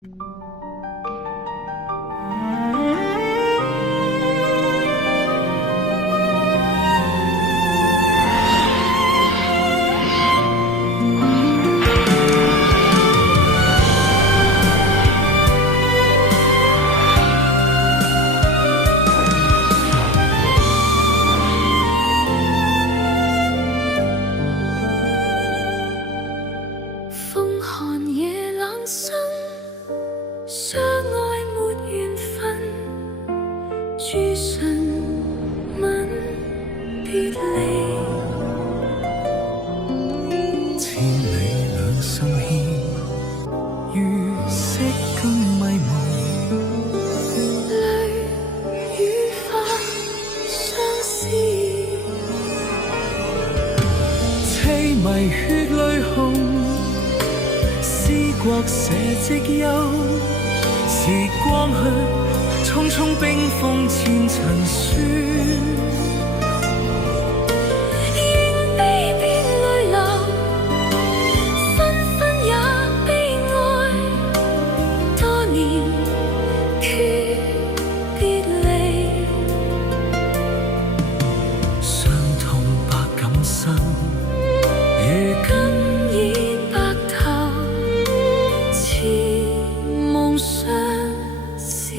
風寒夜冷生，相愛沒緣分，諸神吻別離。千里兩心牽，於色更迷蒙。淚與花相思，凄迷血淚紅，思國寫績優。時光去，匆匆冰封千塵雪。應悲變淚流，紛紛也悲哀。多年訣別離，傷痛百感生，如今已白頭，似夢相思憶。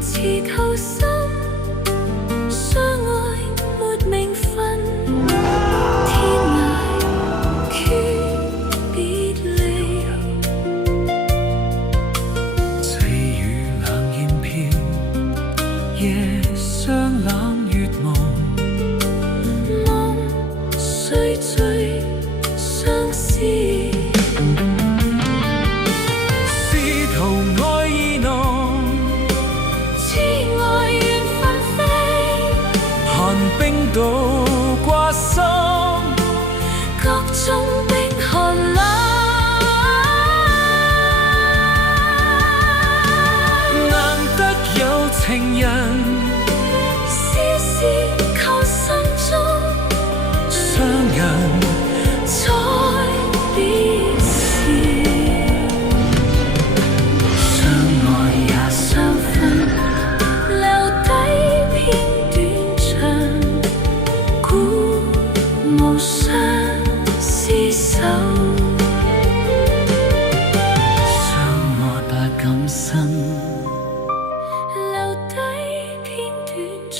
刺透心，相愛沒名分，天涯訣別離。細雨冷燕飄，夜霜冷月朦。夢雖醉相思，試圖愛意濃。冰島掛心，各種冰寒冷。難得有情人，絲絲扣心中，傷人再別時。相愛也相分，留低片故無相廝守，相愛百感生，留低片斷腸。